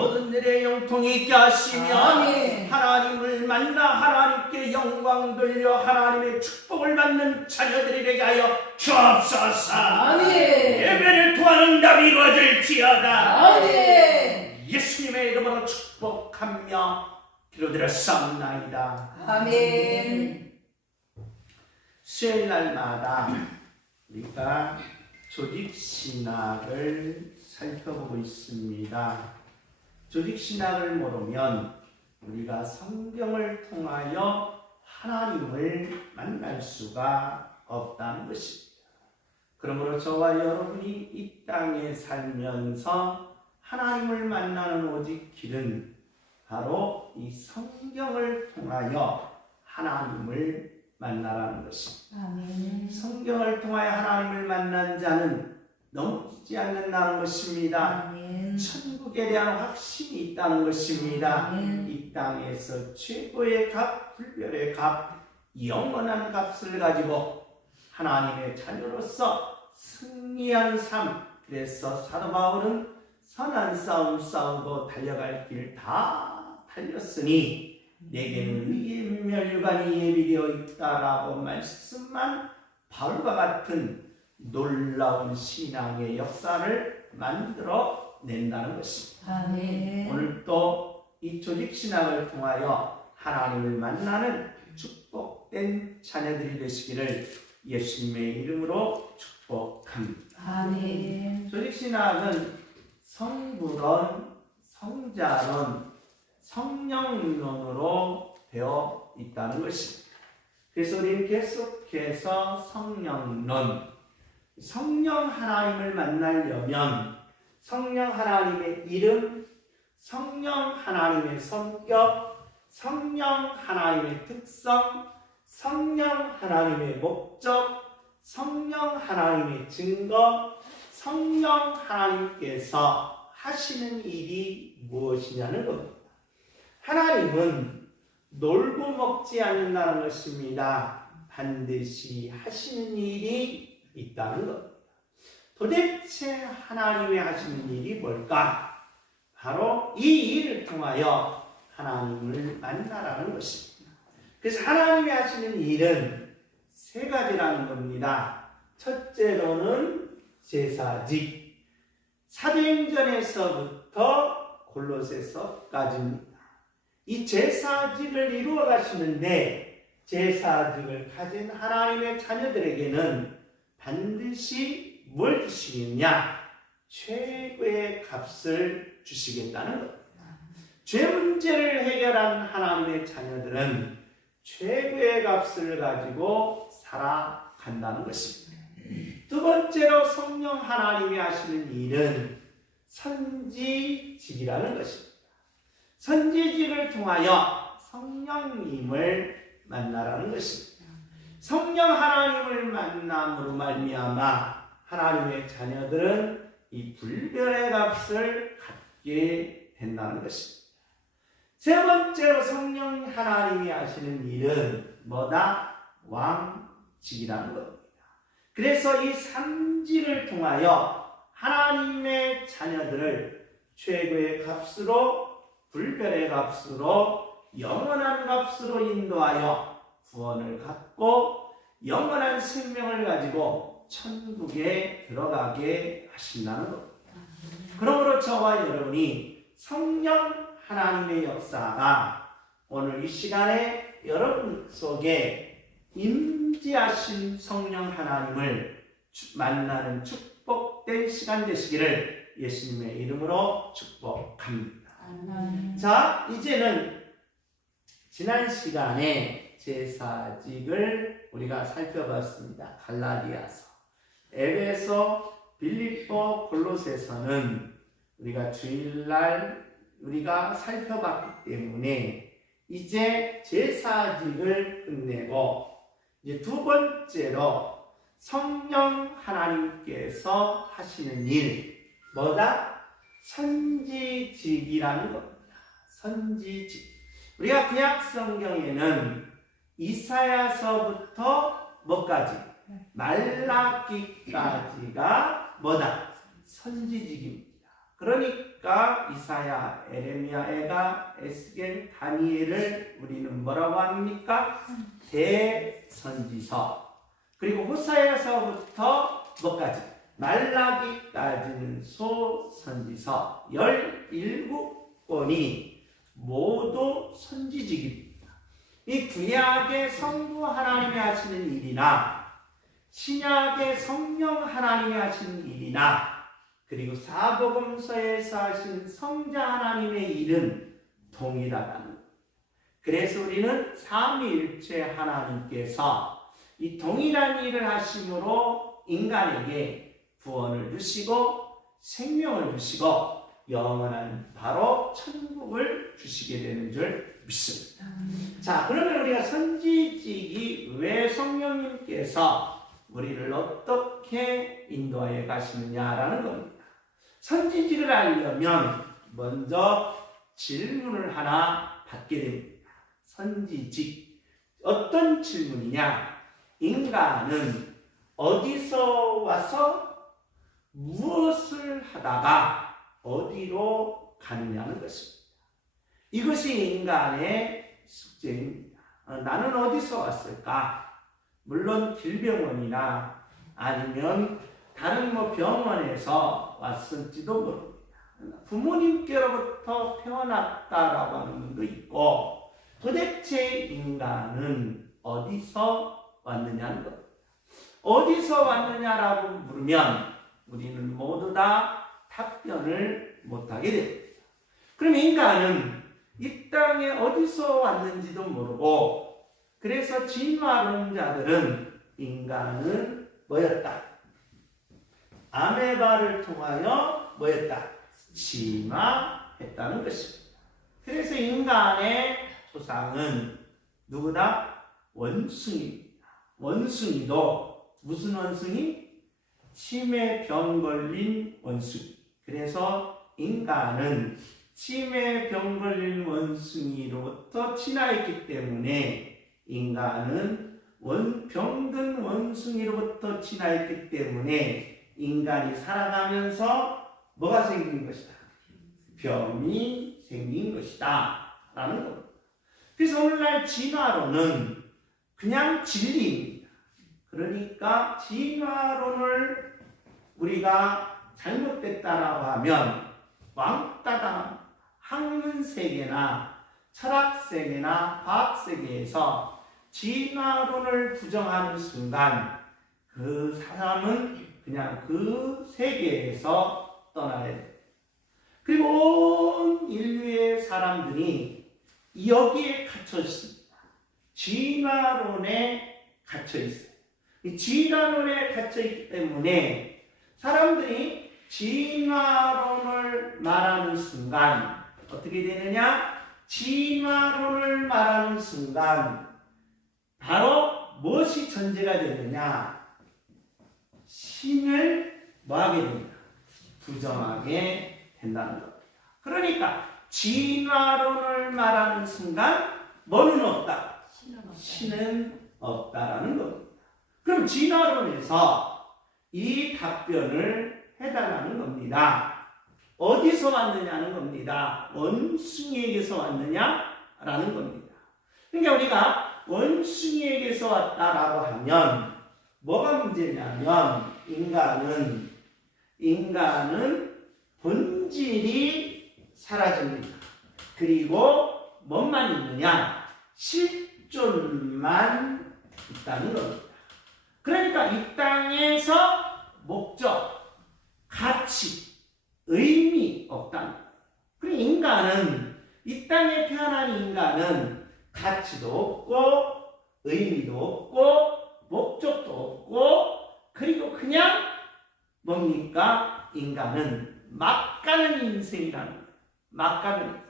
모든 일에 영통이 있게 하시며 아멘. 하나님을 만나 하나님께 영광 돌려 하나님의 축복을 받는 자녀들이 되게 하여 주옵소서. 아멘. 예배를 통하는 답이 이루어질지어다. 아멘. 예수님의 이름으로 축복하며 기도드렸사옵나이다. 아멘. 수요일날마다 우리가 조직신학을 살펴보고 있습니다. 조직신학을 모르면 우리가 성경을 통하여 하나님을 만날 수가 없다는 것입니다. 그러므로 저와 여러분이 이 땅에 살면서 하나님을 만나는 오직 길은 바로 이 성경을 통하여 하나님을 만나라는 것입니다. 아멘. 성경을 통하여 하나님을 만난 자는 넘어지지 않는다는 것입니다. 아멘. 천국에 대한 확신이 있다는 것입니다. 아멘. 이 땅에서 최고의 값, 불별의 값, 영원한 값을 가지고 하나님의 자녀로서 승리한 삶. 그래서 사도 바울은 선한 싸움 싸우고 달려갈 길 다 달렸으니 내게는 의의 멸류관이 예비되어 있다라고 말씀한 바울과 같은 놀라운 신앙의 역사를 만들어 낸다는 것입니다. 아멘. 오늘 또 이 조직신학을 통하여 하나님을 만나는 축복된 자녀들이 되시기를 예수님의 이름으로 축복합니다. 아멘. 조직신학은 성부론, 성자론, 성령론으로 되어 있다는 것입니다. 그래서 우리는 계속해서 성령론, 성령 하나님을 만나려면 성령 하나님의 이름, 성령 하나님의 성격, 성령 하나님의 특성, 성령 하나님의 목적, 성령 하나님의 증거, 성령 하나님께서 하시는 일이 무엇이냐는 겁니다. 하나님은 놀고 먹지 않는다는 것입니다. 반드시 하시는 일이 있다는 겁니다. 도대체 하나님이 하시는 일이 뭘까? 바로 이 일을 통하여 하나님을 만나라는 것입니다. 그래서 하나님이 하시는 일은 세 가지라는 겁니다. 첫째로는 제사직, 사도행전에서부터 골로새서까지입니다. 이 제사직을 이루어 가시는데 제사직을 가진 하나님의 자녀들에게는 반드시 뭘 주시겠냐? 최고의 값을 주시겠다는 겁니다. 죄 문제를 해결한 하나님의 자녀들은 최고의 값을 가지고 살아간다는 것입니다. 두 번째로 성령 하나님이 하시는 일은 선지직이라는 것입니다. 선지직을 통하여 성령님을 만나라는 것입니다. 성령 하나님을 만남으로 말미암아 하나님의 자녀들은 이 불별의 값을 갖게 된다는 것입니다. 세 번째로 성령 하나님이 하시는 일은 뭐다? 왕직이라는 겁니다. 그래서 이 삼직을 통하여 하나님의 자녀들을 최고의 값으로, 불별의 값으로, 영원한 값으로 인도하여 구원을 갖고 영원한 생명을 가지고 천국에 들어가게 하신다는 겁니다. 그러므로 저와 여러분이 성령 하나님의 역사가 오늘 이 시간에 여러분 속에 임재하신 성령 하나님을 만나는 축복된 시간 되시기를 예수님의 이름으로 축복합니다. 자, 이제는 지난 시간에 제사직을 우리가 살펴봤습니다. 갈라디아서, 에베소, 빌립보, 골로새서는 우리가 주일날 우리가 살펴봤기 때문에 이제 제사직을 끝내고 이제 두 번째로 성령 하나님께서 하시는 일, 뭐다? 선지직이라는 겁니다. 선지직. 우리가 구약 성경에는 이사야서부터 뭐까지? 말라기까지가 뭐다? 선지직입니다. 그러니까 그러니까 이사야, 에레미야, 에스겔, 다니엘을 우리는 뭐라고 합니까? 대선지서. 그리고 호사야서부터 뭐까지? 말라기까지는 소선지서 17권이 모두 선지직입니다. 이 구약의 성부 하나님이 하시는 일이나 신약의 성령 하나님이 하시는 일이나 그리고 사복음서에서 하신 성자 하나님의 일은 동일하다는 거예요. 그래서 우리는 삼위일체 하나님께서 이 동일한 일을 하심으로 인간에게 구원을 주시고 생명을 주시고 영원한 바로 천국을 주시게 되는 줄 믿습니다. 자, 그러면 우리가 선지직이 왜 성령님께서 우리를 어떻게 인도하여 가시느냐라는 겁니다. 선지직을 알려면 먼저 질문을 하나 받게 됩니다. 선지직, 어떤 질문이냐? 인간은 어디서 와서 무엇을 하다가 어디로 가느냐는 것입니다. 이것이 인간의 숙제입니다. 나는 어디서 왔을까? 물론 질병원이나 아니면 다른 병원에서 왔을지도 모릅니다. 부모님께로부터 태어났다라고 하는 분도 있고 도대체 인간은 어디서 왔느냐는 겁니다. 어디서 왔느냐라고 물으면 우리는 모두 다 답변을 못하게 됩니다. 그럼 인간은 이 땅에 어디서 왔는지도 모르고 그래서 진화론자들은 인간은 뭐였다? 아메바를 통하여 뭐였다? 진화했다는 것입니다. 그래서 인간의 조상은 누구다? 원숭이입니다. 원숭이도 무슨 원숭이? 치매병 걸린 원숭이. 그래서 인간은 치매병 걸린 원숭이로부터 진화했기 때문에 인간은 병든 원숭이로부터 진화했기 때문에 인간이 살아가면서 뭐가 생긴 것이다? 병이 생긴 것이다 라는 겁니다. 그래서 오늘날 진화론은 그냥 진리입니다. 그러니까 진화론을 우리가 잘못됐다라고 하면 왕따당 학문세계나 철학세계나 과학세계에서 진화론을 부정하는 순간 그 사람은 그냥 그 세계에서 떠나야 돼요. 그리고 온 인류의 사람들이 여기에 갇혀 있습니다. 진화론에 갇혀 있어요. 이 진화론에 갇혀 있기 때문에 사람들이 진화론을 말하는 순간 어떻게 되느냐? 진화론을 말하는 순간 바로 무엇이 전제가 되느냐? 신을 뭐하게 됩니다? 부정하게 된다는 겁니다. 그러니까 진화론을 말하는 순간 뭐는 없다? 신은 없다라는 겁니다. 그럼 진화론에서 이 답변을 해달라는 겁니다. 어디서 왔느냐는 겁니다. 원숭이에게서 왔느냐라는 겁니다. 그러니까 우리가 원숭이에게서 왔다라고 하면 뭐가 문제냐면 인간은 본질이 사라집니다. 그리고 뭐만 있느냐? 실존만 있다는 겁니다. 그러니까 이 땅에서 목적, 가치, 의미 없다는 거예요. 그리고 인간은 이 땅에 태어난 인간은 가치도 없고 의미도 없고 목적도 없고 그리고 그냥 뭡니까? 인간은 막 가는 인생이라는 거예요. 막 가는 인생.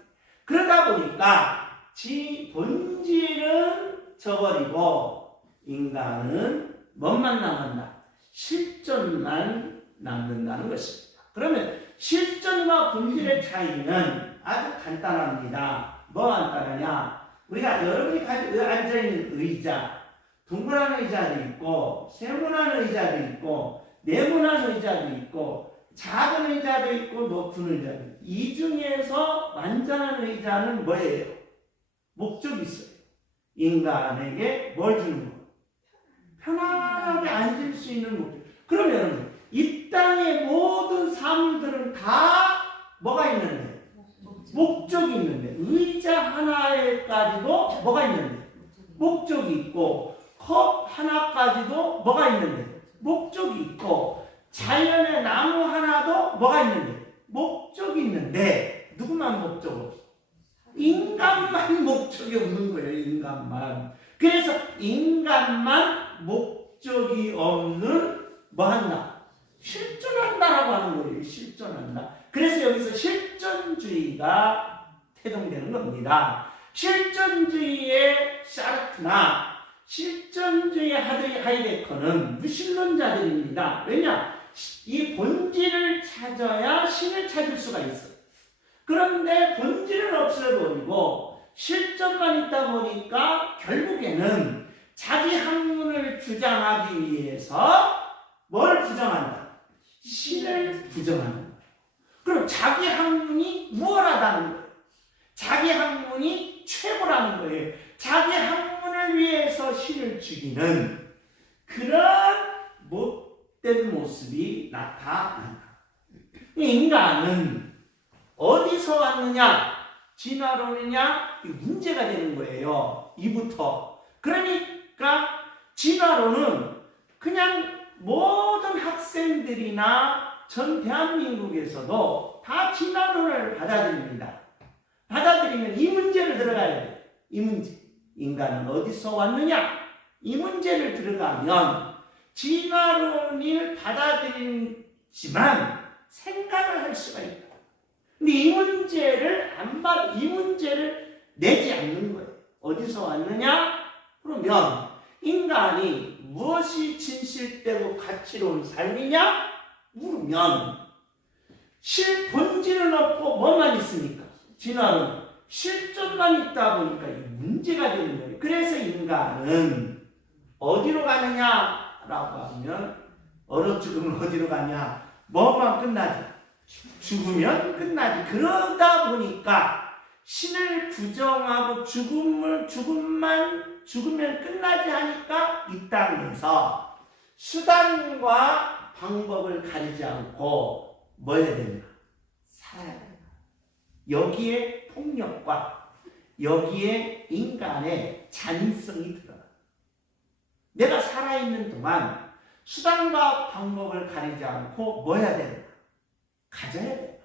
그러다 보니까 지 본질은 저버리고 인간은 뭐만 남았나? 실존만 남는다는 것입니다. 그러면 실존과 본질의 차이는 아주 간단합니다. 뭐 간단하냐? 우리가 여러분이 가지고 앉아있는 의자, 둥그란 의자도 있고 세모난 의자도 있고 네모난 의자도 있고 작은 의자도 있고 높은 의자도 있고 이 중에서 완전한 의자는 뭐예요? 목적이 있어요. 인간에게 뭘 주는 거? 편안하게 앉을 수 있는 목적. 그러면 이 땅의 모든 사물들은 다 뭐가 있는데? 목적이 있는데, 의자 하나에까지도 뭐가 있는데? 목적이 있고, 컵 하나까지도 뭐가 있는데? 목적이 있고, 자연의 나무 하나도 뭐가 있는데? 목적이 있는데, 누구만 목적 없어? 인간만 목적이 없는 거예요, 인간만. 그래서 인간만 목적이 없는 뭐 한다? 실존한다라고 하는 거예요. 실존한다. 그래서 여기서 실존주의가 태동되는 겁니다. 실존주의의 사르트나 실존주의의 하이데커는 무신론자들입니다. 왜냐? 이 본질을 찾아야 신을 찾을 수가 있어요. 그런데 본질은 없애버리고 실존만 있다 보니까 결국에는 자기 학문을 주장하기 위해서 뭘 부정한다? 신을 부정한다. 그럼 자기 학문이 무엇하다는 거예요? 자기 학문이 최고라는 거예요. 자기 학문을 위해서 신을 죽이는 그런 못된 모습이 나타난다. 인간은 어디서 왔느냐? 진화론이냐? 문제가 되는 거예요. 이부터. 그러니까 진화론은 그냥 모든 학생들이나 전 대한민국에서도 다 진화론을 받아들입니다. 받아들이면 이 문제를 들어가야 돼요. 이 문제. 인간은 어디서 왔느냐? 이 문제를 들어가면 진화론을 받아들이지만 생각을 할 수가 있다. 근데 이 문제를 이 문제를 내지 않는 거예요. 어디서 왔느냐? 그러면 인간이 무엇이 진실되고 가치로운 삶이냐? 물으면 본질은 없고 뭐만 있습니까? 진화는 실존만 있다 보니까 이 문제가 되는 거예요. 그래서 인간은 어디로 가느냐라고 하면 얼어 죽으면 어디로 가냐? 뭐만 끝나지? 죽으면 끝나지. 그러다 보니까 신을 부정하고 죽으면 끝나지 하니까 이 땅에서 수단과 방법을 가리지 않고 뭐 해야 된다? 살아야 된다. 여기에 폭력과 여기에 인간의 잔인성이 들어가. 내가 살아있는 동안 수단과 방법을 가리지 않고 뭐 해야 된다? 가져야 된다.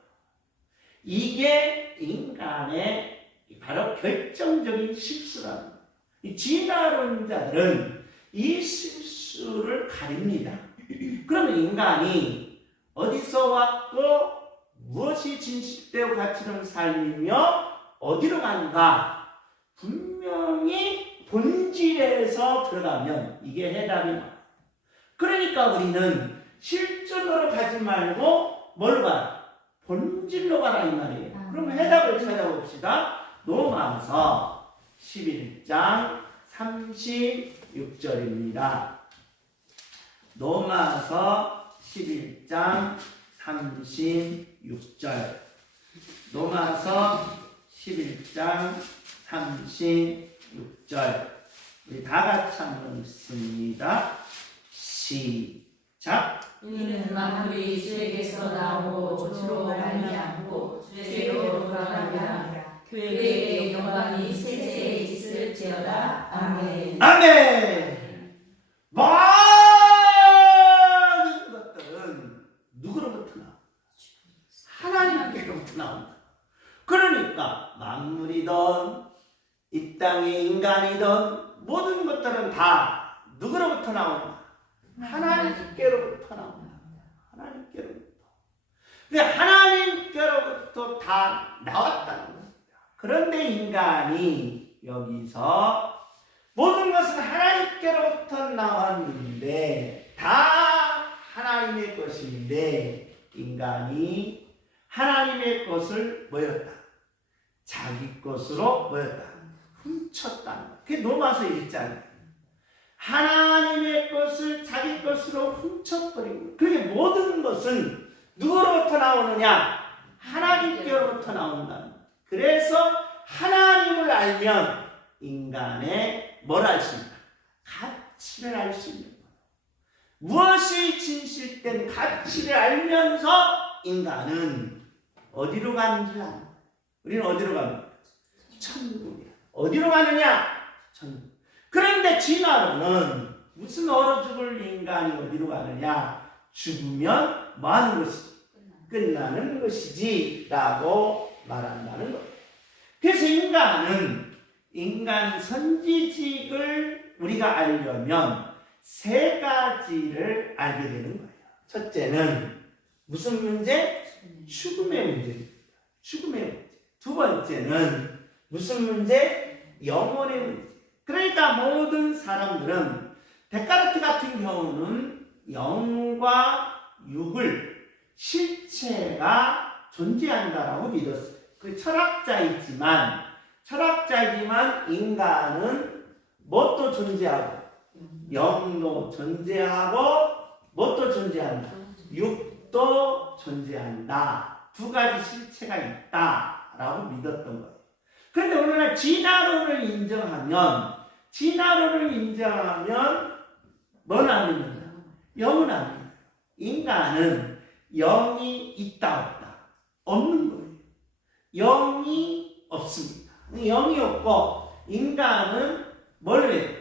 이게 인간의 바로 결정적인 실수라는 거예요. 이 진화론자들은 이 실수를 가립니다. 그러면 인간이 어디서 왔고 무엇이 진실되고 가치로운 삶이며 어디로 가는가? 분명히 본질에서 들어가면 이게 해답이 나와요. 그러니까 우리는 실존으로 가지 말고 뭘로 가라? 본질로 가라 이 말이에요. 그럼 해답을 찾아봅시다. 로마서 11장 36절입니다. 로마서 11장 36절. 로마서 11장 36절. 우리 다 같이 한번 읽습니다. 시작. 이는 만물이 주에게서 나오고 주로 말미암고 주에게로 돌아가리라. 그에게 영광이 세세에 있을지어다. 아멘. 아멘. 모든 것들은 누구로부터 나온다? 하나님께로부터 나온다. 그러니까 만물이든 이 땅의 인간이든 모든 것들은 다 누구로부터 나온다? 하나님께로부터 나온다. 하나님께로부터. 하나님께로부터 다 나왔다는 겁니다. 그런데 인간이 여기서 모든 것은 하나님께로부터 나왔는데 다 하나님의 것인데 인간이 하나님의 것을 뭐였다? 자기 것으로 뭐였다? 훔쳤다는 거. 그게 로마서 1장. 하나님의 것을 자기 것으로 훔쳐버리고 그게 모든 것은 누구로부터 나오느냐? 하나님께로부터 나온다. 그래서 하나님을 알면 인간의 뭘 알 수 있다? 가치를 알 수 있는 거예요. 무엇이 진실된 가치를 알면서 인간은 어디로 가는지 아는 거예요. 우리는 어디로 갑니까? 천국이야. 어디로 가느냐? 천국. 그런데 진화론은 무슨 얼어 죽을 인간이 어디로 가느냐? 죽으면 뭐 하는 것이지? 끝나는 것이지 라고 말한다는 거예요. 그래서 인간 선지직을 우리가 알려면 세 가지를 알게 되는 거예요. 첫째는 무슨 문제? 죽음의 문제입니다. 죽음의 문제. 두 번째는 무슨 문제? 영혼의 문제. 그러니까 모든 사람들은 데카르트 같은 경우는 영과 육을 실체가 존재한다라고 믿었어요. 그 철학자이지만 인간은 뭣도 존재하고 영도 존재하고 뭣도 존재한다. 육도 존재한다. 두 가지 실체가 있다라고 믿었던 거예요. 그런데 오늘날 진화론을 인정하면 뭐는 안 믿는다? 영은 안 믿는다. 인간은 영이 있다 없다? 없는 거예요. 영이 없습니다. 영이 없고 인간은 뭘 해요?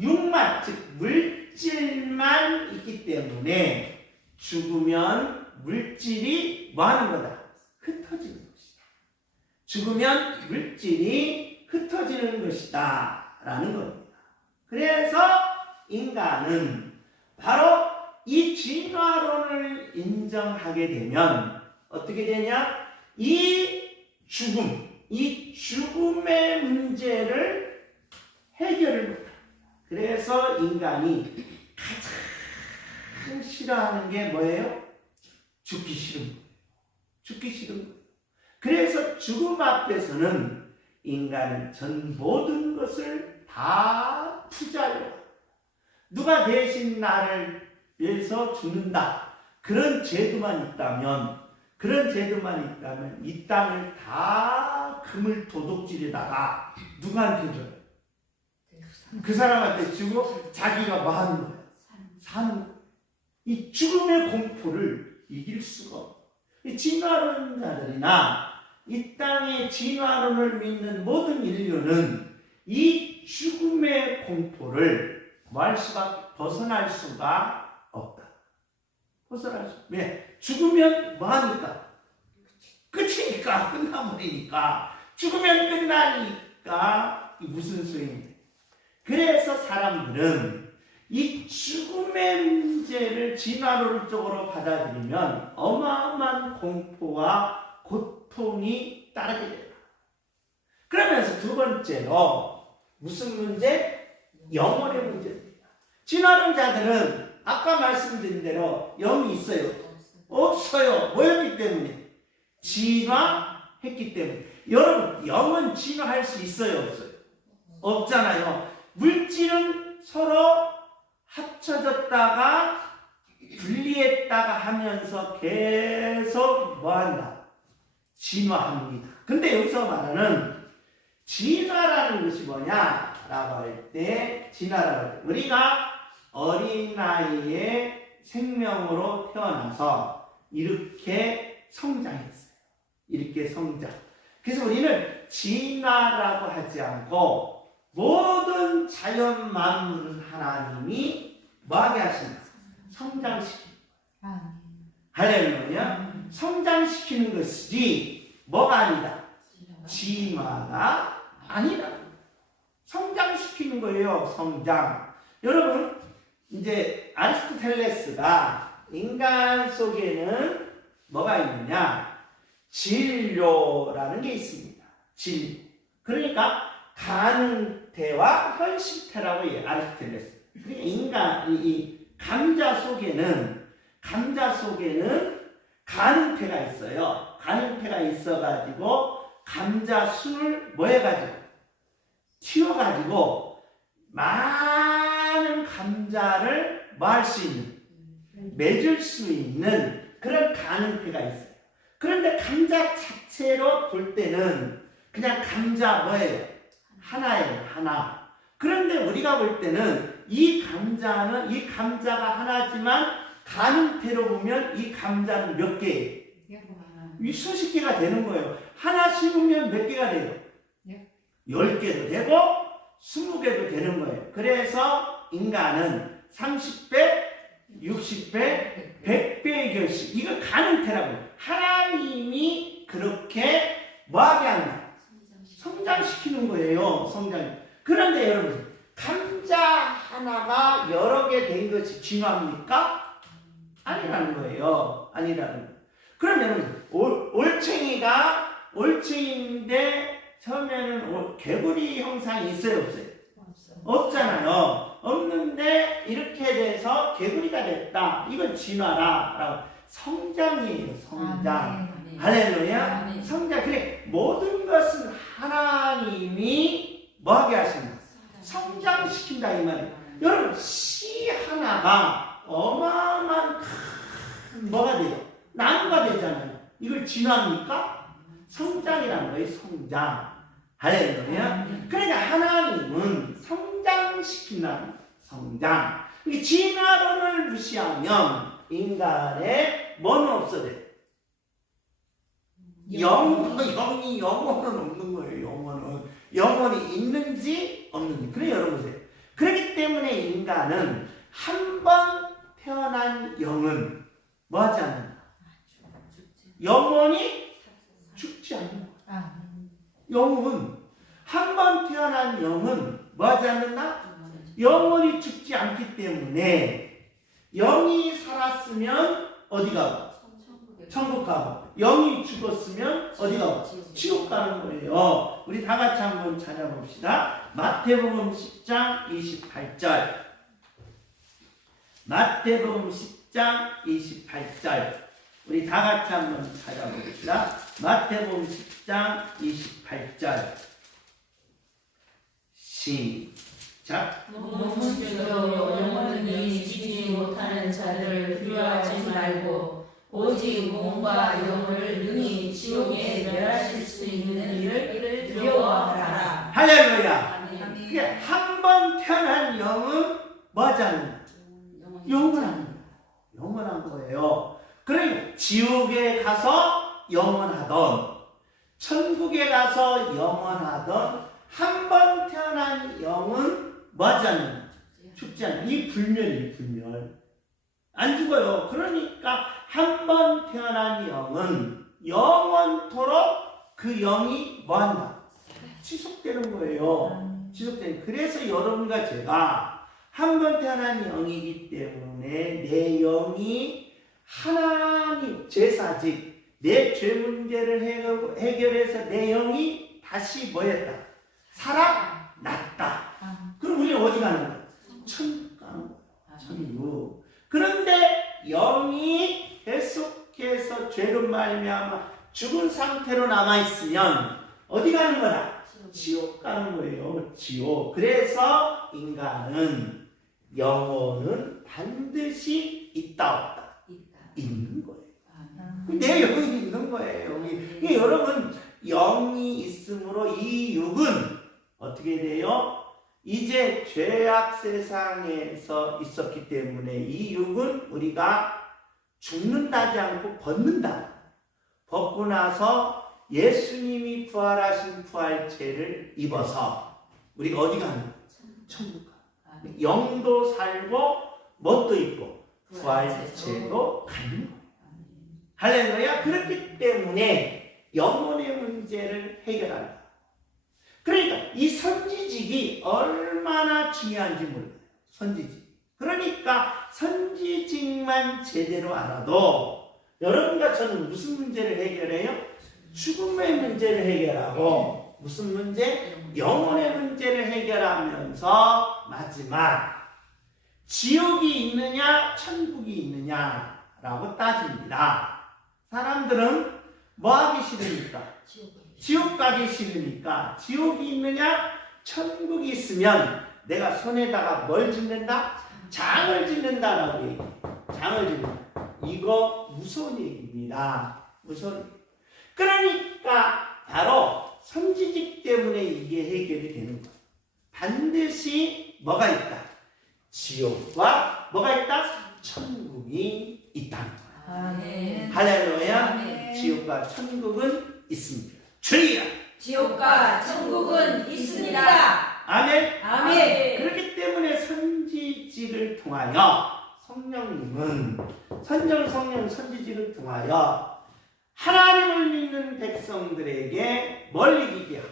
육만, 즉 물질만 있기 때문에 죽으면 물질이 뭐 하는 거다? 흩어지는 것이다. 죽으면 물질이 흩어지는 것이다 라는 겁니다. 그래서 인간은 바로 이 진화론을 인정하게 되면 어떻게 되냐? 이 죽음의 문제를 해결을 못합니다. 그래서 인간이 가장 싫어하는 게 뭐예요? 죽기 싫은 거예요. 죽기 싫은 거예요. 그래서 죽음 앞에서는 인간은 전 모든 것을 다 투자해요. 누가 대신 나를 위해서 죽는다. 그런 제도만 있다면 이 땅을 다 금을 도둑질에다가 누구한테 줘요? 그 사람한테 주고 자기가 뭐 하는 거야? 사는 거야. 이 죽음의 공포를 이길 수가 없어. 이 진화론자들이나 이 땅의 진화론을 믿는 모든 인류는 이 죽음의 공포를 벗어날 수가 없다. 왜? 죽으면 뭐하니까? 끝이니까, 끝나버리니까. 죽으면 끝나니까 무슨 소용이냐. 그래서 사람들은 이 죽음의 문제를 진화론적으로 받아들이면 어마어마한 공포와 고통이 따르게 됩니다. 그러면서 두 번째로 무슨 문제? 영혼의 문제입니다. 진화론자들은 아까 말씀드린 대로 영이 있어요? 없어요. 뭐였기 때문에? 진화했기 때문에. 여러분, 영은 진화할 수 있어요? 없어요? 없잖아요. 물질은 서로 합쳐졌다가 분리했다가 하면서 계속 뭐한다? 진화합니다. 근데 여기서 말하는 진화라는 것이 뭐냐라고 할 때, 우리가 어린 나이에 생명으로 태어나서 이렇게 성장했어요. 이렇게 성장. 그래서 우리는 진화라고 하지 않고 모든 자연 만물은 하나님이 뭐하게 하십니까? 성장시키는 거예요. 할렐루야. 성장시키는 것이지 뭐가 아니다? 진화가 아니다. 성장시키는 거예요. 성장. 여러분, 이제 아리스토텔레스가 인간 속에는 뭐가 있느냐? 진료라는 게 있습니다. 진료. 그러니까 가능태와 현실태라고 해요. 아리스토텔레스. 그러니까 이 감자 속에는 가능태가 있어요. 가능태가 있어가지고 감자 순을 뭐 해가지고 튀어가지고 많은 감자를 뭐 할 수 있는, 맺을 수 있는 그런 가능태가 있어요. 그런데 감자 자체로 볼 때는 그냥 감자 뭐예요? 하나예요, 하나. 그런데 우리가 볼 때는 이 감자가 하나지만 가능태로 보면 이 감자는 몇 개예요? 이 수십 개가 되는 거예요. 하나 심으면 몇 개가 돼요? 10개도 되고 20개도 되는 거예요. 그래서 인간은 30배, 60배, 100배의 결실. 이거 가능태라고. 하나님이 그렇게 뭐하게 한다? 성장시키는 거예요. 성장. 그런데 여러분, 감자 하나가 여러 개 된 것이 진화입니까? 아니라는 거예요. 아니라는 거예요. 그럼 여러분, 올챙이인데 처음에는 개구리 형상이 있어요, 없어요? 없잖아요. 없는데 이렇게 돼서 개구리가 됐다. 이건 진화라라고. 성장이에요. 성장. 할렐루야. 성장. 그래, 모든 것은 하나님이 뭐하게 하신다? 성장시킨다 이 말이에요. 여러분, 씨 하나가 어마어마한 큰 뭐가 돼요? 나무가 되잖아요. 이걸 진화입니까? 성장이라는 거예요. 성장. 할렐루야. 그러니까 하나님은 성장시킨다는 거예요. 성장. 이 진화론을 무시하면 인간의 뭐는 없어져요? 영혼은 없는 거예요. 영혼이 있는지 없는지. 그래 여러분 보세요. 그렇기 때문에 인간은 한 번 태어난 영은 뭐하지 않는다? 영혼이 죽지 않는 거야. 영은 한 번 태어난 영은 뭐하지 않는다? 영혼이 죽지 않기 때문에 영이 살았으면 어디 가고? 천국 가고. 영이 죽었으면 어디 가고? 지옥 가는 거예요. 우리 다 같이 한번 찾아봅시다. 마태복음 10장 28절. 마태복음 10장 28절. 우리 다 같이 한번 찾아봅시다. 마태복음 10장 28절. 시작. 몸으로 영원히 지지 못하는 자들을 두려워하지 말고 오직 몸과 영혼을 능히 지옥에 멸하실 수 있는 이를 두려워하라. 할렐루야. 한 번 태어난 영은 뭐하지 않는다? 영원한 거예요. 그러니까 지옥에 가서 영원하던 천국에 가서 영원하던 한 번 태어난 영은 뭐하지 않는다? 죽지 않는다. 이 불멸이에요. 불멸. 안 죽어요. 그러니까 한 번 태어난 영은 영원토록 그 영이 뭐한다? 지속되는 거예요. 지속되는. 그래서 여러분과 제가 한 번 태어난 영이기 때문에 내 영이 하나님 제사직 내 죄 문제를 해결해서 내 영이 다시 뭐였다? 살아났다. 그럼 우리는 어디 가는 거야? 천국 가는 거야. 천국. 그런데 영이 계속해서 죄로 말미암아 죽은 상태로 남아있으면 어디 가는 거다? 지옥 가는 거예요. 지옥. 그래서 인간은 영혼은 반드시 있다 없다? 있는 거예요. 내 영이 있는 거예요. 영이. 여러분, 영이 있으므로 이 육은 어떻게 돼요? 이제 죄악 세상에서 있었기 때문에 이 육은 우리가 죽는다지 않고 벗는다. 벗고 나서 예수님이 부활하신 부활체를 입어서 우리가 어디 가는 거야? 천국 가. 영도 살고 뭣도 있고 부활체도 가는 거예요. 할렐루야. 그렇기 때문에 영혼의 문제를 해결한다. 그러니까 이 선지직이 얼마나 중요한지 몰라요. 선지직. 그러니까 선지직만 제대로 알아도 여러분과 저는 무슨 문제를 해결해요? 죽음의 문제를 해결하고 무슨 문제? 영혼의 문제를 해결하면서 마지막 지옥이 있느냐 천국이 있느냐라고 따집니다. 사람들은 뭐 하기 싫으니까? 지옥 가기 싫으니까 지옥이 있느냐 천국이 있으면 내가 손에다가 뭘 짓는다? 장을 짓는다라고 얘기해요. 장을 짓는다. 이거 무서운 얘기입니다. 무서운 그러니까 바로 선지직 때문에 이게 해결이 되는 거예요. 반드시 뭐가 있다? 지옥과 뭐가 있다? 천국이 있다는 거예요. 아멘. 할렐루야. 아멘. 지옥과 천국은 있습니다. 주여. 지옥과 천국은 있습니다. 아멘. 아멘. 그렇기 때문에 선지직을 통하여 성령님은 성령 선지직을 통하여 하나님을 믿는 백성들에게 뭘 이기게 하고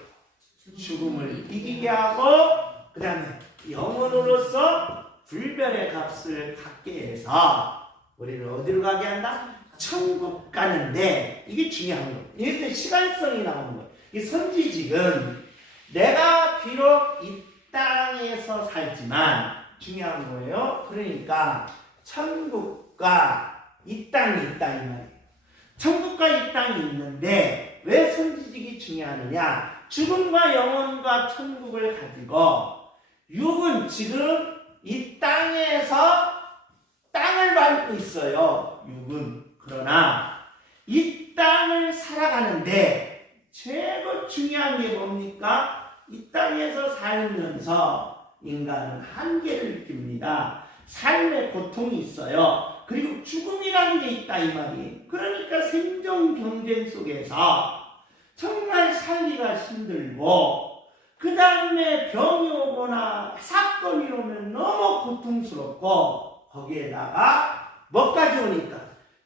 죽음을 이기게 하고 그 다음에 영혼으로서 불변의 값을 갖게 해서 우리를 어디로 가게 한다? 천국 가는데 이게 중요한 거예요. 이게 시간성이 나오는 거예요. 이 선지직은 내가 비록 이 땅에서 살지만 중요한 거예요. 그러니까 천국과 이 땅이 있다 이 말이에요. 천국과 이 땅이 있는데 왜 선지직이 중요하느냐? 죽음과 영혼과 천국을 가지고 육은 지금 이 땅에서 땅을 밟고 있어요. 육은. 그러나 이 땅을 살아가는데 최고 중요한 게 뭡니까? 이 땅에서 살면서 인간은 한계를 느낍니다. 삶의 고통이 있어요. 그리고 죽음이라는 게 있다 이 말이에요. 그러니까 생존 경쟁 속에서 정말 살기가 힘들고 그 다음에 병이 오거나 사건이 오면 너무 고통스럽고 거기에다가 뭐까지 오니까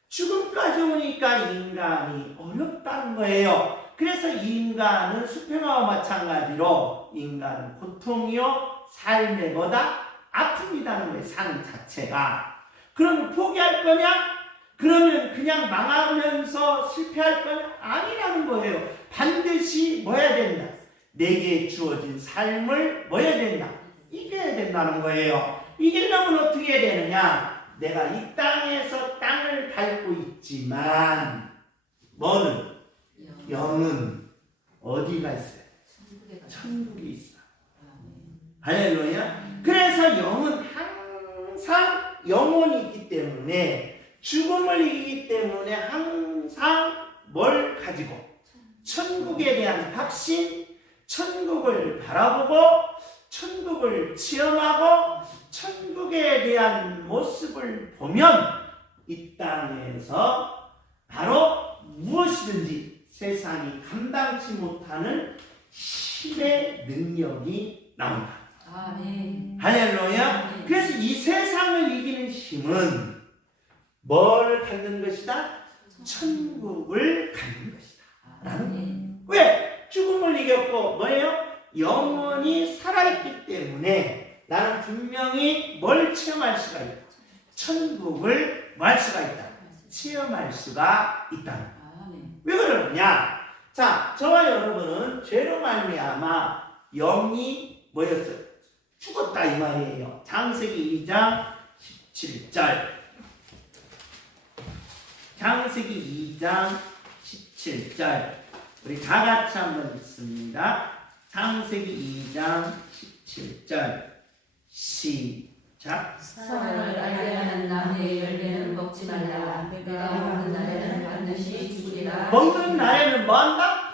죽음까지 오니까 인간이 어렵다는 거예요. 그래서 인간은 수평아와 마찬가지로 인간은 고통이요 삶의 뭐다? 아픔이라는 거예요. 사는 자체가. 그럼 포기할 거냐? 그러면 그냥 망하면서 실패할 거냐? 아니라는 거예요. 반드시 뭐 해야 된다? 내게 주어진 삶을 뭐 해야 된다? 이겨야 된다는 거예요. 이기려면 어떻게 해야 되느냐? 내가 이 땅에서 땅을 밟고 있지만 뭐는? 영은 어디가 있어요? 천국이 있어. 할렐루야. 그래서 영은 항상 영혼이 있기 때문에 죽음을 이기기 때문에 항상 뭘 가지고? 천국에 대한 확신, 천국을 바라보고 천국을 체험하고 천국에 대한 모습을 보면 이 땅에서 바로 무엇이든지 세상이 감당치 못하는 힘의 능력이 나온다. 아멘. 할렐루야. 그래서 이 세상을 이기는 힘은 뭘 갖는 것이다? 천국을 갖는 것이다. 라는 왜? 죽음을 이겼고 뭐예요? 영원히 살아있기 때문에 나는 분명히 뭘 체험할 수가 있다. 천국을 뭐 할 수가 있다. 체험할 수가 있다. 왜 그러느냐? 자, 저와 여러분은 죄로 말미암아 영이 뭐였어요? 죽었다 이 말이에요. 창세기 2장 17절. 창세기 2장 17절. 우리 다 같이 한번 읽습니다. 창세기 2장 17절. 시작. 선을 알게 하는 나무의 열매는 먹지 말라. 내가 먹는 날에는 반드시 죽으리라. 먹는 날에는 뭐 한다?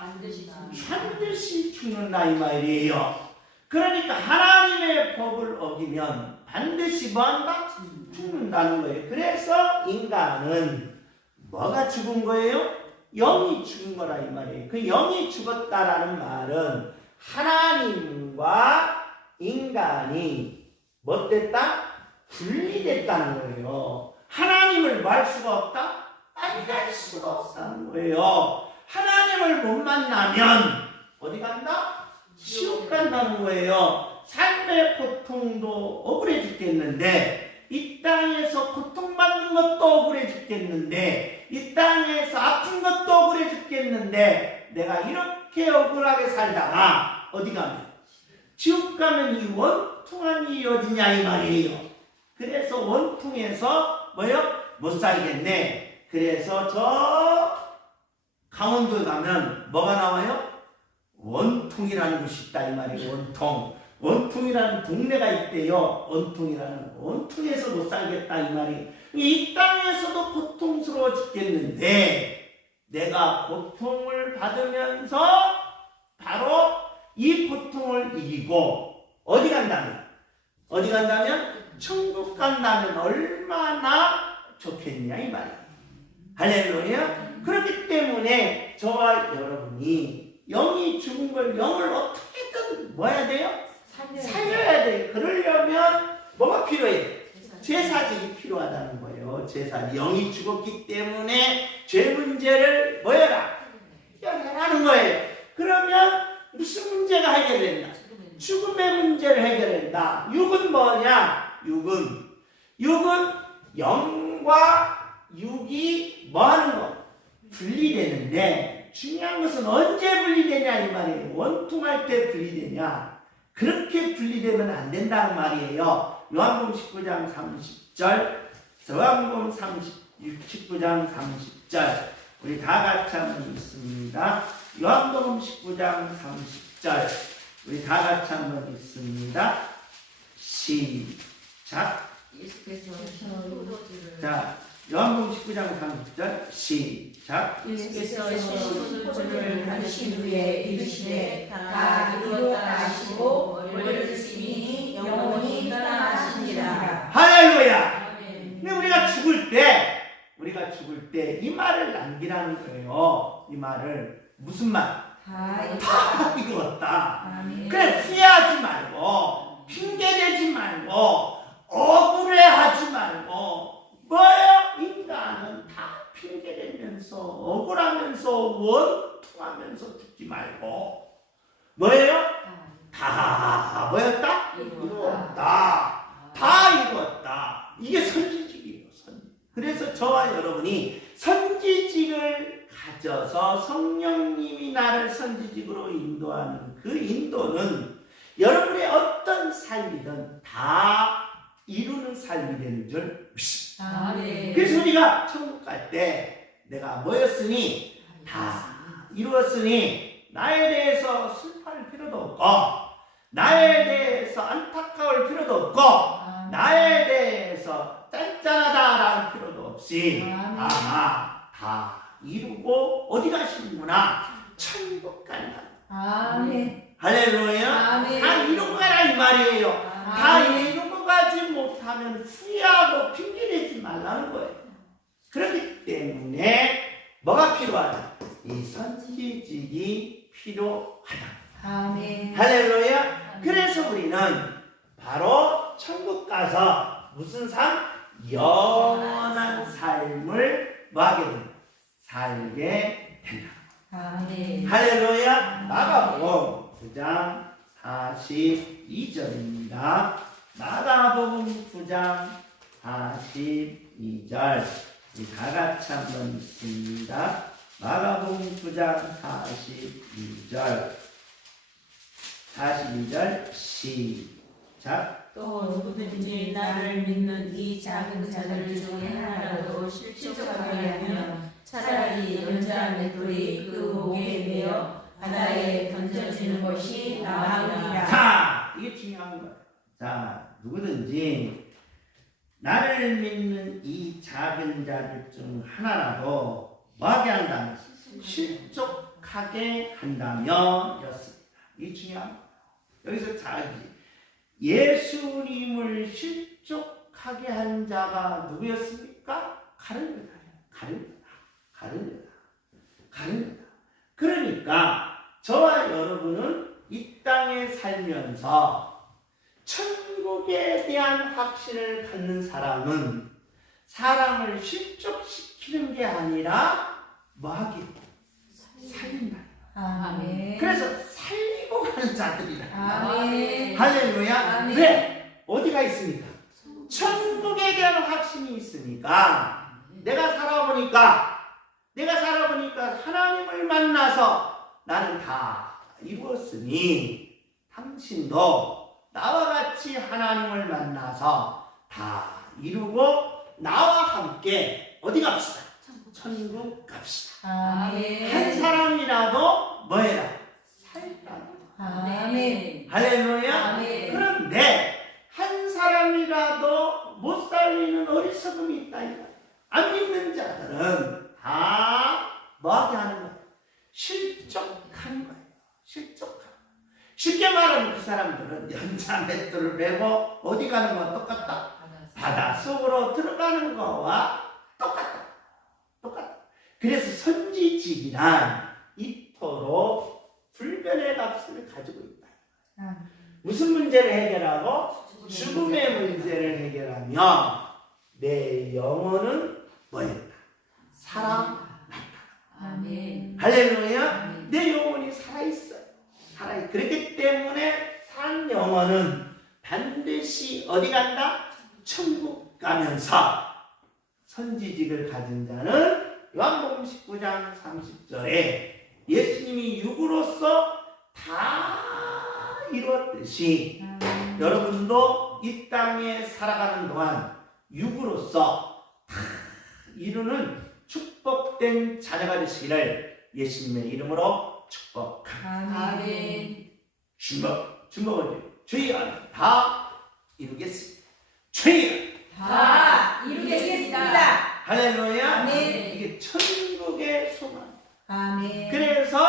반드시 죽는다 이 말이에요. 그러니까 하나님의 법을 어기면 반드시 뭐 한다? 죽는다는 거예요. 그래서 인간은 뭐가 죽은 거예요? 영이 죽은 거라 이 말이에요. 그 영이 죽었다라는 말은 하나님과 인간이 뭐 됐다? 분리됐다는 거예요. 하나님을 뭐 할 수가 없다? 만날 수가 없다는 거예요. 하나님을 못 만나면 어디 간다? 지옥 간다는 거예요. 삶의 고통도 억울해 죽겠는데 이 땅에서 고통받는 것도 억울해 죽겠는데 이 땅에서 아픈 것도 억울해 죽겠는데 내가 이렇게 억울하게 살다가 어디 가면? 지옥 가면 이 원통한 일이 어디냐 이 말이에요. 그래서 원통에서 뭐요? 못 살겠네. 그래서 저 강원도 가면 뭐가 나와요? 원통이라는 곳이 있다 이 말이에요. 원통. 원통이라는 동네가 있대요. 원통에서 못 살겠다 이 말이에요. 이 땅에서도 고통스러워 죽겠는데 내가 고통을 받으면서 바로 이 고통을 이기고 어디 간다면? 천국 간다면 얼마나 좋겠냐 이 말이에요. 할렐루야. 그렇기 때문에 저와 여러분이 영이 죽은 걸 영을 어떻게든 뭐 해야 돼요? 살려야 돼요. 그러려면 뭐가 필요해요? 제사직이 필요하다는 거예요. 제사. 영이 죽었기 때문에 죄 문제를 뭐 해라? 해결하는 거예요. 그러면 무슨 문제가 해결된다? 죽음의 문제를 해결한다. 육은 뭐냐? 육은 영과 육이 뭐 하는 거? 분리되는데 중요한 것은 언제 분리되냐 이 말이에요. 원통할 때 분리되냐. 그렇게 분리되면 안 된다는 말이에요. 요한복음 19장 30절, 요한복음 19장 30절, 우리 다 같이 한번 읽습니다. 요한복음 19장 30절, 우리 다 같이 한번 읽습니다. 시작. 자, 요한복음 19장 30절, 시작. 예수께서 심부름을 하신 후에 이르시되 다 이루었다 하시고 머리를 드시니 영원히 떠나가시니라. 할렐루야. 근데 우리가 죽을 때 이 말을 남기라는 거예요. 이 말을 무슨 말? 다 이루었다. 그래 후회하지 말고 핑계대지 말고 억울해하지 말고 뭐예요? 인간은 다 핑계대면서 억울하면서 원통하면서 죽지 말고 뭐예요? 다 뭐였다? 이루었다. 다 이루었다. 이게 선지직이에요. 그래서 저와 여러분이 선지직을 가져서 성령님이 나를 선지직으로 인도하는 그 인도는 여러분의 어떤 삶이든 다 이루는 삶이 되는 줄 믿습니다. 그래서 우리가 천국 갈 때 내가 뭐였으니 다 이루었으니 나에 대해서 슬퍼할 필요도 없고 나에 대해서 안타까울 필요도 없고 나에 대해서 짠짠하다라는 필요도 없이 다 이루고 어디 가시는구나? 천국 간다. 할렐루야. 다 이루고 가라 이 말이에요. 다 이루고 가지 못하면 후회하고 핑계대지 말라는 거예요. 그렇기 때문에 뭐가 필요하다? 이 선지직이 필요하다. 할렐루야. 그래서 우리는 바로 천국 가서 무슨 삶? 영원한 삶을 뭐하게 된다? 살게 된다. 할렐루야. 마가복음 9장 42절입니다. 마가복음 9장 42절 우리 다 같이 한번 읽습니다. 마가복음 9장 42절 시작. 또 누구든지 나를 믿는 이 작은 자들 중에 하나라도 실족하게 하면 차라리 연자 맷돌이 그 목에 매어 바다에 던져지는 것이 나으리라. 자, 이게 중요한 거예요. 자, 누구든지 나를 믿는 이 작은 자들 중 하나라도 뭐하게 한다면? 실족하게 한다면 였습니다. 이게 중요한 거예요. 여기서 자기 예수님을 실족하게 한 자가 누구였습니까? 가룟 유다예요. 그러니까 저와 여러분은 이 땅에 살면서 천국에 대한 확신을 갖는 사람은 사람을 실족시키는 게 아니라 뭐하기? 살린다. 그래서 살리고 가는 자들이다. 할렐루야. 왜? 어디가 있습니까? 천국에 대한 확신이 있으니까 내가 살아보니까 하나님을 만나서 나는 다 이루었으니 당신도 나와 같이 하나님을 만나서 다 이루고 나와 함께 어디 갑시다? 천국 갑시다. 한 사람이라도 뭐해라? 살다. 할렐루야. 그런데 한 사람이라도 못 살리는 어리석음이 있다. 안 믿는 자들은 다 뭐하게 실족하는 거야. 쉽게 말하면 그 사람들은 연자 맷돌을 메고 어디 가는 거와 똑같다. 바다 속으로 들어가는 거와 똑같다. 그래서 선지직이란 이토록 불변의 값을 가지고 있다. 무슨 문제를 해결하고? 죽음의 문제를 해결하며 내 영혼은 뭐였다? 살아났다. 아멘. 할렐루야. 내 영혼이 살아있어요. 그렇기 때문에 산 영혼은 반드시 어디 간다? 천국 가면서 선지직을 가진 자는 요한복음 19장 30절에 예수님이 육으로서 다 이루었듯이 여러분도 이 땅에 살아가는 동안 육으로서 다 이루는 축복된 자녀가 되시기를 예수님의 이름으로 축복합니다. 아멘. 주먹을 주여 다 이루겠습니다. 주여 다 이루겠습니다. 할렐루야. 아멘. 이게 천국의 소망. 아멘. 그래서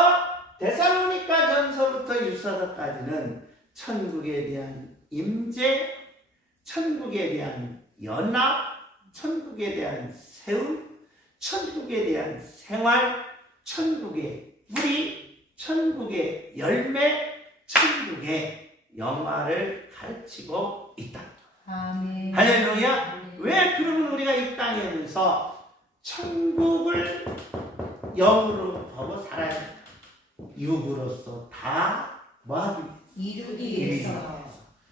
데살로니가 전서부터 유서서까지는 천국에 대한 임재, 천국에 대한 연합, 천국에 대한 세움, 천국에 대한 생활, 천국의 뿌리, 천국의 열매, 천국의 영화를 가르치고 있다. 아멘. 할렐루야. 왜 그러면 우리가 이 땅에서 천국을 영으로 보고 살아야 돼? 육으로서 다 뭐하기? 이루기 위해서.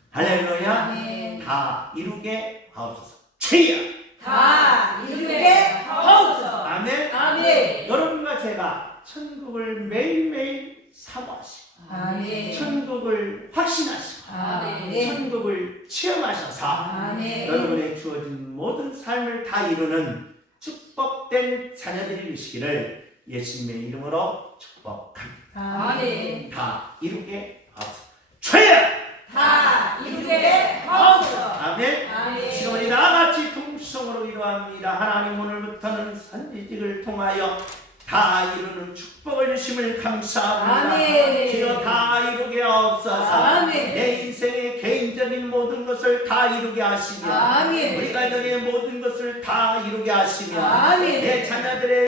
할렐루야. 아멘. 다 이루게 하옵소서. 주여. 다 이루게 하옵소서. 아멘. 아멘. 여러분과 제가 천국을 매일매일 사모하시고 아멘. 천국을 확신하시고 아멘. 천국을 체험하셔서 아멘. 여러분의 주어진 모든 삶을 다 이루는 축복된 자녀들이 되시기를 예수님의 이름으로 축복합니다. 아멘. 다 이루게 하옵소서. 주여. 다 이루게 하옵소서. 아멘. 아멘. 시온이 나같이 통성으로 이루합니다. 하나님 오늘부터는 선지직을 통하여 다 이루는 축복을 주심을 감사합니다. 아멘. 주여 다 이루게 하옵소서. 아멘. 내 인생의 개인적인 모든 것을 다 이루게 하시며 아멘. 우리 가정의 모든 것을 다 이루게 하시며 아멘. 내 자녀들의